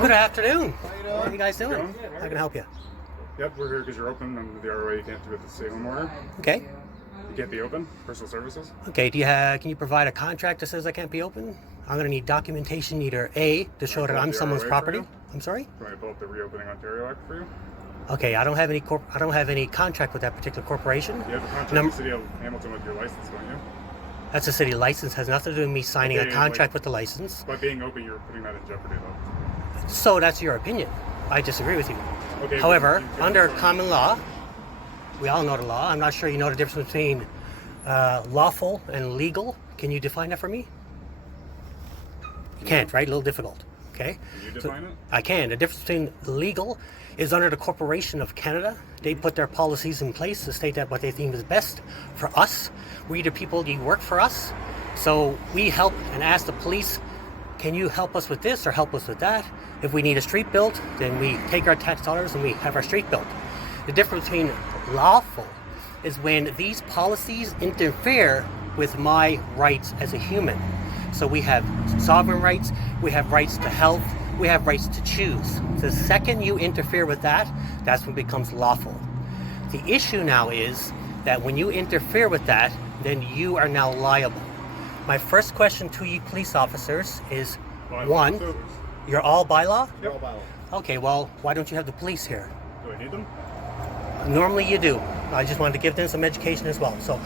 Good afternoon. How you doing? What are you guys doing? Good. How can I help you? Yep, we're here because you're open. Under the ROA, you can't do it the stay home order. Okay. You can't be open. Personal services. Okay. Can you provide a contract that says I can't be open? I'm going to need documentation, either A, to show that I'm someone's property. I'm sorry. Do you want me to pull up the Reopening Ontario Act for you? Okay. I don't have any contract with that particular corporation. You have a contract with the City of Hamilton with your license, don't you? That's a city license. Has nothing to do with me signing a contract with the license. By being open, you're putting that in jeopardy, though. So that's your opinion. I disagree with you. Okay. However, under common law, we all know the law. I'm not sure you know the difference between lawful and legal. Can you define that for me? You can't, right? A little difficult. Okay. Can you define it? I can. The difference between legal is under the Corporation of Canada. They put their policies in place to state that what they think is best for us. We the people, you work for us. So we help and ask the police, can you help us with this or help us with that? If we need a street built, then we take our tax dollars and we have our street built. The difference between lawful is when these policies interfere with my rights as a human. So we have sovereign rights, we have rights to health, we have rights to choose. The second you interfere with that, that's when it becomes lawful. The issue now is that when you interfere with that, then you are now liable. My first question to you police officers is, one, you're all bylaw? Yep. All bylaw. Okay, well, why don't you have the police here? Do I need them? Normally you do. I just wanted to give them some education as well. So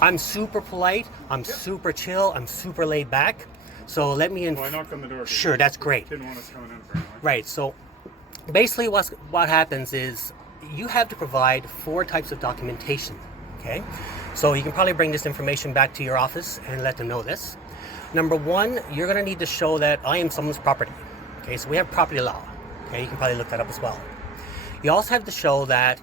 I'm super polite, I'm super chill, I'm super laid back. So let me Well, I knocked on the door. Sure, that's great. Didn't want us coming in for anything. Right, so basically what happens is you have to provide 4 types of documentation, okay? So you can probably bring this information back to your office and let them know this. Number 1, you're gonna need to show that I am someone's property, okay? So we have property law, okay? You can probably look that up as well. You also have to show that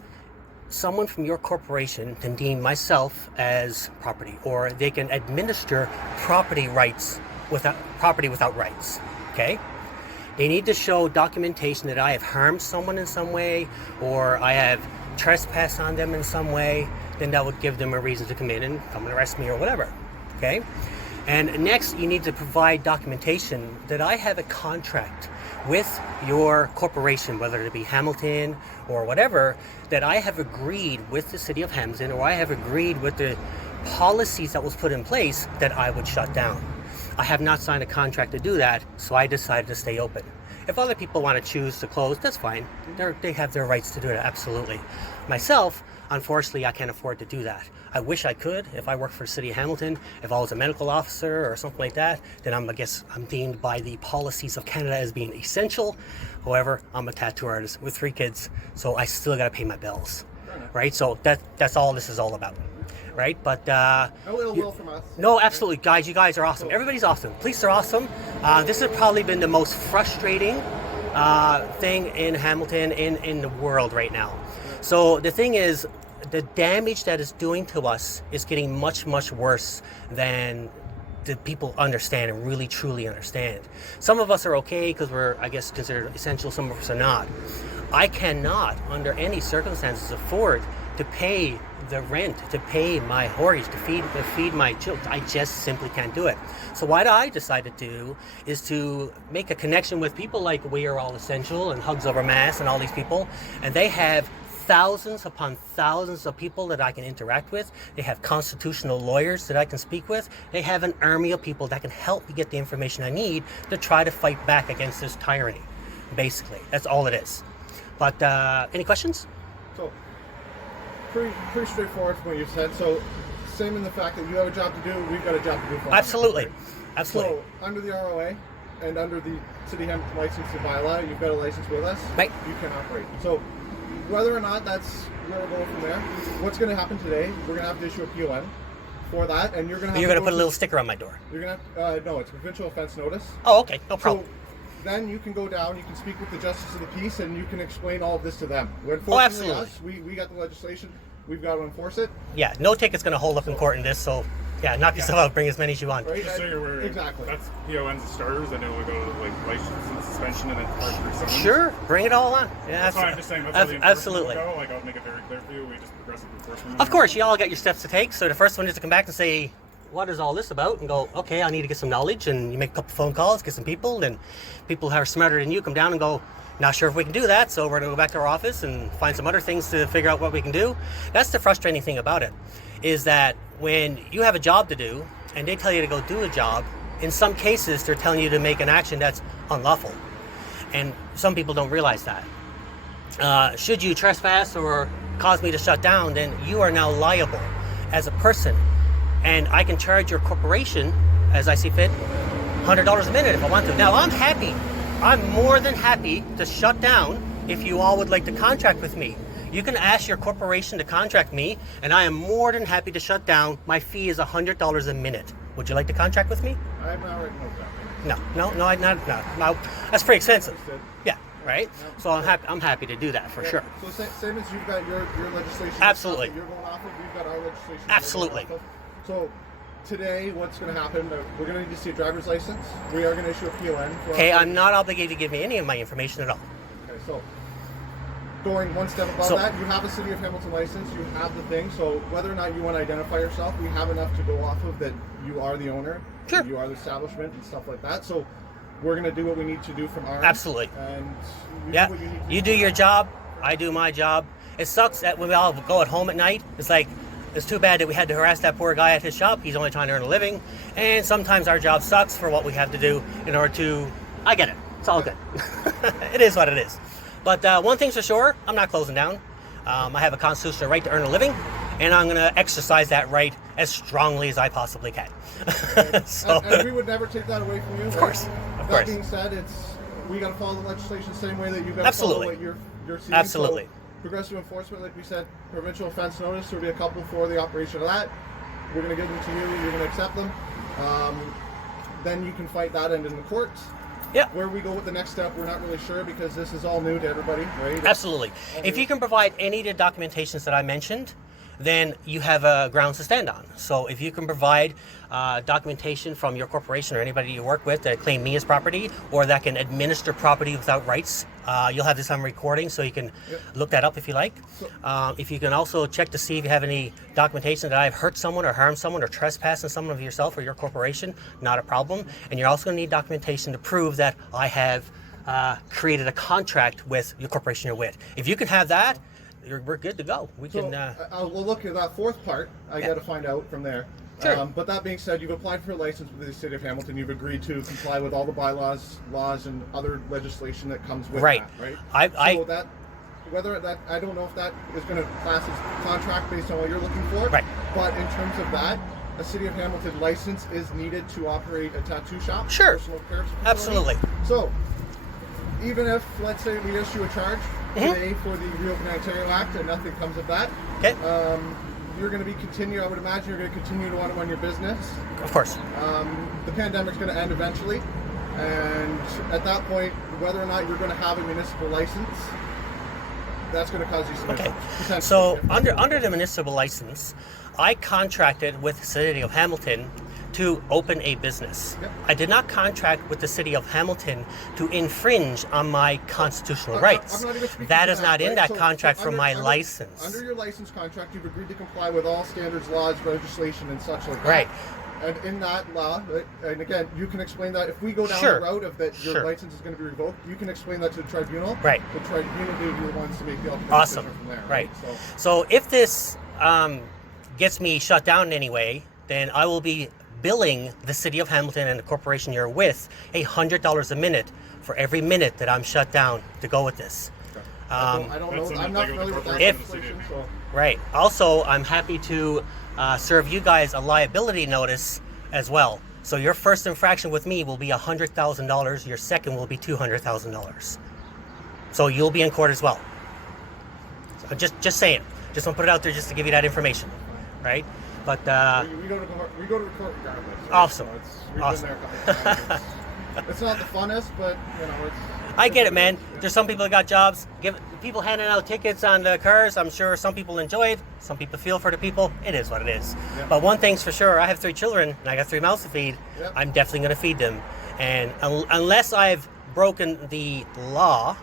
someone from your corporation can deem myself as property, or they can administer property without rights, okay? They need to show documentation that I have harmed someone in some way, or I have trespassed on them in some way. Then that would give them a reason to come in and come and arrest me or whatever, okay? And next, you need to provide documentation that I have a contract with your corporation, whether it be Hamilton or whatever, that I have agreed with the City of Hamilton, or I have agreed with the policies that was put in place that I would shut down. I have not signed a contract to do that, so I decided to stay open. If other people want to choose to close, that's fine. They have their rights to do that, absolutely. Myself, unfortunately, I can't afford to do that. I wish I could. If I worked for the City of Hamilton, if I was a medical officer or something like that, then I guess I'm deemed by the policies of Canada as being essential. However, I'm a tattoo artist with 3 kids, so I still got to pay my bills, right? So that's all this is all about. Right, but no ill will from us. No, absolutely, guys. You guys are awesome. Everybody's awesome. Police are awesome. This has probably been the most frustrating thing in Hamilton, in the world right now. So the thing is, the damage that it's doing to us is getting much, much worse than the people understand and really truly understand. Some of us are okay because we're, I guess, considered essential. Some of us are not. I cannot, under any circumstances, afford to pay the rent, to pay my mortgage, to feed my children. I just simply can't do it. So what I decided to do is to make a connection with people like We Are All Essential and Hugs Over Mass and all these people, and they have thousands upon thousands of people that I can interact with. They have constitutional lawyers that I can speak with. They have an army of people that can help me get the information I need to try to fight back against this tyranny. Basically, that's all it is. But any questions? So, pretty straightforward from what you said. So, same in the fact that you have a job to do, we've got a job to do for us. Absolutely. Absolutely. So, under the ROA and under the City of Hamilton license to bylaw, you've got a license with us. Right. You can operate. So, whether or not that's where we're going from there, what's going to happen today, we're going to have to issue a PON for that, and you're going to put a little sticker on my door. You're going to no, it's a provincial offense notice. Oh, okay. No problem. So, then you can go down, you can speak with the Justice of the Peace, and you can explain all of this to them. Oh, absolutely. Us, we got the legislation, we've got to enforce it. Yeah, no ticket's going to hold up in court in this, so yeah, knock yourself out, bring as many as you want. Right? Just so you're aware, exactly. That's PONs and starters, and it will go to like license and suspension and then part 3 summons. Sure, bring it all on. Yeah, That's why I'm just saying that's how the enforcement absolutely. will go. Like, I'll make it very clear for you. We just progressive enforcement. Of course, you all got your steps to take. So the first one is to come back and say, what is all this about? And go, okay, I need to get some knowledge. And you make a couple phone calls, get some people, and people who are smarter than you come down and go, not sure if we can do that, so we're going to go back to our office and find some other things to figure out what we can do. That's the frustrating thing about it, is that when you have a job to do and they tell you to go do a job, in some cases they're telling you to make an action that's unlawful. And some people don't realize that. Should you trespass or cause me to shut down, then you are now liable as a person. And I can charge your corporation, as I see fit, $100 a minute if I want to. Now, I'm more than happy to shut down if you all would like to contract with me. You can ask your corporation to contract me, and I am more than happy to shut down. My fee is $100 a minute. Would you like to contract with me? I'm not right now. No, that's pretty expensive. Understood. Yeah, right? So I'm happy to do that for sure. So same as you've got your legislation. Absolutely. That you're going off of, we've got our legislation. Absolutely. We're going off of. So today, what's going to happen? We're going to need to see a driver's license. We are going to issue a PON. Okay, I'm not obligated to give me any of my information at all. Okay, so going one step above that, you have a City of Hamilton license, you have the thing, so whether or not you want to identify yourself, we have enough to go off of that you are the owner, sure. You are the establishment and stuff like that, so we're going to do what we need to do from our Absolutely. End, and yeah, you do your job, I do my job. It sucks that when we all go at home at night, it's like, it's too bad that we had to harass that poor guy at his shop. He's only trying to earn a living, and sometimes our job sucks for what we have to do in order to, I get it, it's all good. It is what it is. But one thing's for sure, I'm not closing down. I have a constitutional right to earn a living, and I'm going to exercise that right as strongly as I possibly can. So, and we would never take that away from you. Of course. That being said, we got to follow the legislation the same way that you got to Absolutely. follow what you're seeing. Absolutely. So, progressive enforcement, like we said, provincial offense notice, there'll be a couple for the operation of that. We're going to give them to you, you're going to accept them. Then you can fight that end in the courts. Yeah. Where we go with the next step, we're not really sure because this is all new to everybody, right? Absolutely. If you can provide any of the documentations that I mentioned, then you have a grounds to stand on. So if you can provide documentation from your corporation or anybody you work with that claim me as property or that can administer property without rights, you'll have this on recording so you can look that up if you like. If you can also check to see if you have any documentation that I've hurt someone or harmed someone or trespassed on someone of yourself or your corporation, not a problem. And you're also going to need documentation to prove that I have created a contract with your corporation you're with. If you can have that, we're good to go. We'll look at that fourth part. I got to find out from there. Sure. But that being said, you've applied for a license with the City of Hamilton. You've agreed to comply with all the bylaws, laws, and other legislation that comes with that, right? I don't know if that is going to class as contract based on what you're looking for. Right. But in terms of that, a City of Hamilton license is needed to operate a tattoo shop. Sure. Personal care facility. Absolutely. So, even if, let's say, we issue a charge today for the Reopen Ontario Act and nothing comes of that, okay. You're going to I would imagine you're going to continue to want to run your business. Of course. The pandemic's going to end eventually, and at that point, whether or not you're going to have a municipal license, that's going to cause you some issues. So under the municipal license, I contracted with the City of Hamilton to open a business. Yep. I did not contract with the City of Hamilton to infringe on my constitutional rights. That is not in that contract for my license. Under your license contract, you've agreed to comply with all standards, laws, legislation, and such like that. Right. And in that law, and again, you can explain that if we go down the route of that your license is going to be revoked, you can explain that to the tribunal. Right. The tribunal will be the ones to make the ultimate awesome. decision from there. Right. So if this gets me shut down in any way, then I will be billing the City of Hamilton and the corporation you're with $100 a minute for every minute that I'm shut down to go with this. Okay. I don't know. I'm not familiar with that legislation. Right. Also, I'm happy to serve you guys a liability notice as well. So your first infraction with me will be $100,000. Your second will be $200,000. So you'll be in court as well. So just saying. Just want to put it out there just to give you that information, right? But we go to court regardless. Right? Awesome. So we've been there a couple times. It's not the funnest, but it's. I get it, man. There's some people that got jobs. People handing out tickets on the cars. I'm sure some people enjoy it. Some people feel for the people. It is what it is. Yep. But one thing's for sure, I have 3 children and I got 3 mouths to feed. Yep. I'm definitely going to feed them. And unless I've broken the law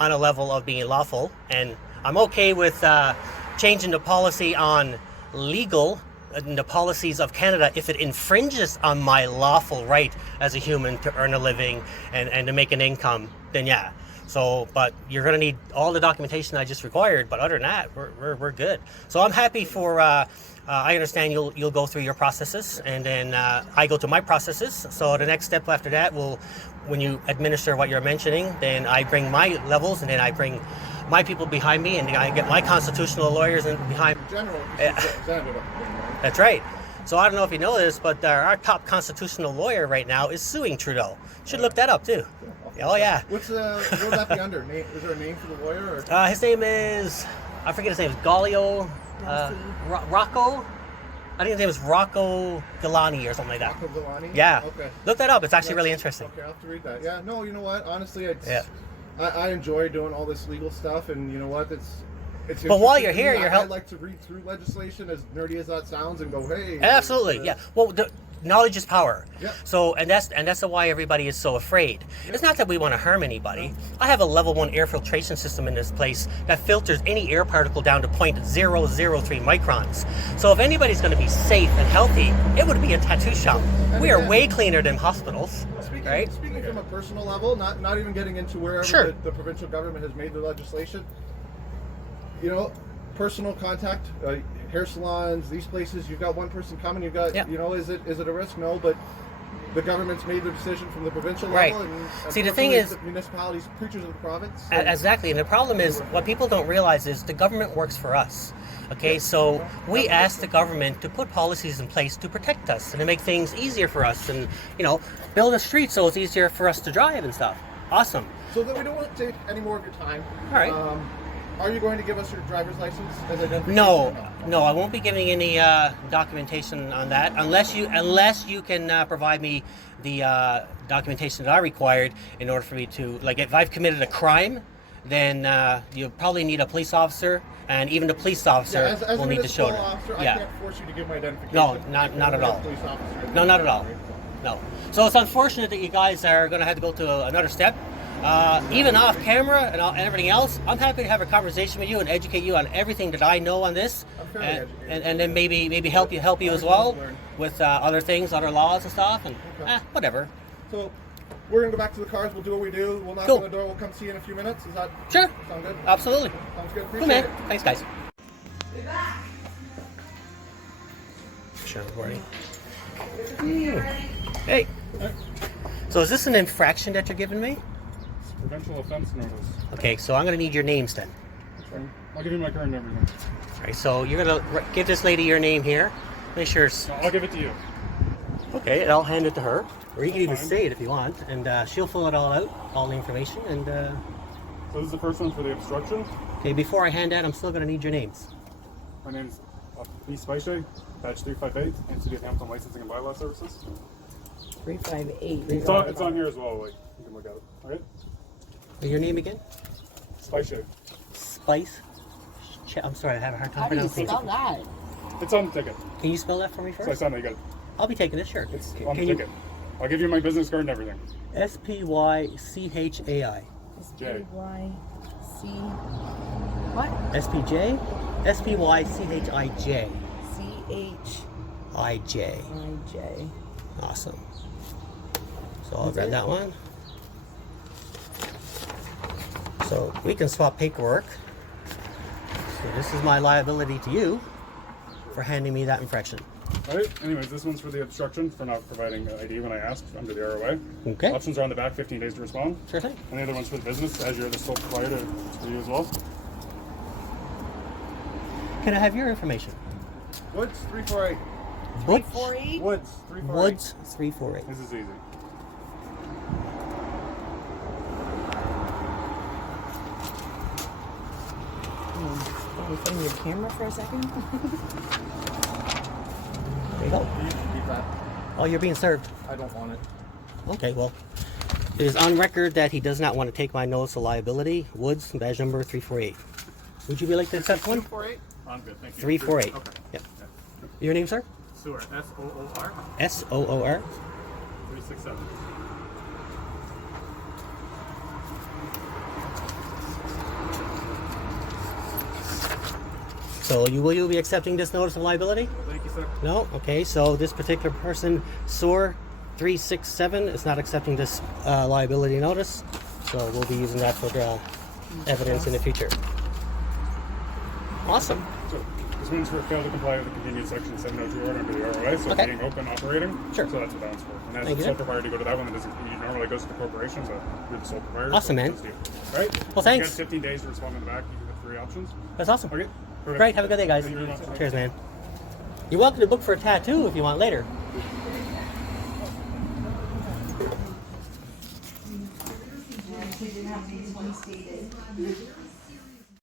on a level of being lawful, and I'm okay with changing the policy on legal the policies of Canada if it infringes on my lawful right as a human to earn a living and to make an income, then yeah. So, but you're going to need all the documentation I just required. But other than that, we're good. So I'm happy for. I understand you'll go through your processes, and then I go to my processes. So the next step after that will, when you administer what you're mentioning, then I bring my levels, and then I bring my people behind me, and I get my constitutional lawyers in behind. General, That's right. So I don't know if you know this, but our top constitutional lawyer right now is suing Trudeau. Should look that up too. Oh yeah. What would that be under? Is there a name for the lawyer? Or? His name is, I forget his name. Is Galio, Rocco. I think his name is Rocco Galani or something like that. Rocco Galani. Yeah. Okay. Look that up. It's actually really interesting. Okay, I'll have to read that. Yeah. No, you know what? Honestly, I enjoy doing all this legal stuff, and you know what? It's but while you're here, I like to read through legislation, as nerdy as that sounds, and go, hey. Absolutely. Yeah. Well, knowledge is power. Yep. So, and that's why everybody is so afraid. Yep. It's not that we want to harm anybody. I have a level 1 air filtration system in this place that filters any air particle down to 0.003 microns. So if anybody's going to be safe and healthy, it would be a tattoo shop. And we are way cleaner than hospitals. Speaking from a personal level, not even getting into wherever the provincial government has made the legislation, you know, personal contact, hair salons, these places, you've got one person coming, you've got, you know, is it a risk? No, but the government's made the decision from the provincial level. And see, the thing is, the municipalities, creatures of the province. Exactly, and the problem is, what people don't realize is the government works for us. Okay, so we ask the government to put policies in place to protect us and to make things easier for us, and you know, build a street so it's easier for us to drive and stuff. Awesome. So that we don't want to take any more of your time. All right. Are you going to give us your driver's license as identification? No, I won't be giving any documentation on that unless you can provide me the documentation that I required in order for me to, like, if I've committed a crime, then you probably need a police officer, and even the police officer will need to show it. I can't force you to give my identification. No, not at all. No, not at all. No. So it's unfortunate that you guys are going to have to go to another step. Even off camera and everything else, I'm happy to have a conversation with you and educate you on everything that I know on this, and then maybe help you as well with other things, other laws and stuff, and whatever. So we're gonna go back to the cars. We'll do what we do. We'll knock on the door. We'll come see you in a few minutes. Is that sure? Sound good? Absolutely. Sounds good. Cool, man. Thanks, guys. Be back. Sure, recording. Hey. So is this an infraction that you're giving me? Provincial offense notice. Okay, so I'm going to need your names then. Okay. I'll give you my card and everything. All right, so you're going to give this lady your name here. Make sure. No, I'll give it to you. Okay, and I'll hand it to her. Or you can even say it if you want. And she'll fill it all out, all the information. And so this is the first one for the obstruction. Okay, before I hand that, I'm still going to need your names. My name's B. Spicey, badge 358, and City of Hamilton Licensing and Bylaw Services. 358. It's on here as well, like, you can look at it. All right? Your name again? Spicey. Spice? I'm sorry, I have a hard time pronouncing it. How do you spell that? It's on the ticket. Can you spell that for me first? So I saw that you got it. I'll be taking it, sure. It's on the ticket. I'll give you my business card and everything. Spychai. S-P-Y-C... What? SPJ? Spychij. C-H-I-J. Awesome. So I'll grab that one. So we can swap paperwork. So this is my liability to you for handing me that infraction. All right. Anyways, this one's for the obstruction for not providing ID when I asked under the ROA. Okay. Options are on the back, 15 days to respond. Sure thing. And the other one's for the business, as you're the sole proprietor, for you as well. Can I have your information? Woods 348. Woods 348? Woods 348. Woods 348. This is easy. Can you film your camera for a second? There you go. Keep that. Oh, you're being served. I don't want it. Okay, well, it is on record that he does not want to take my notice of liability. Woods, badge number 348. Would you like to accept one? 348? I'm good, thank you. 348. Okay. Yep. Your name, sir? Sewer, S-O-O-R. S-O-O-R. 367. So will you be accepting this notice of liability? Thank you sir. No? Okay, so this particular person, SOAR 367, is not accepting this liability notice. So we'll be using that for evidence in the future. Awesome. So this one's for fail to comply with the convenience section 702 order under the ROA, so being open, operating. Sure. So that's what that's for. And as Thank the you. sole proprietor to go to that one, that doesn't, he normally goes to the corporation, so you're the sole proprietor. Awesome, so man. it's you. Right? Well, thanks. You got 15 days to respond in the back. You can get 3 options. That's awesome. Okay. Perfect. Great. Have a good day, guys. Thank you very much. Cheers, man. You're welcome to book for a tattoo if you want later. Didn't have these ones dated.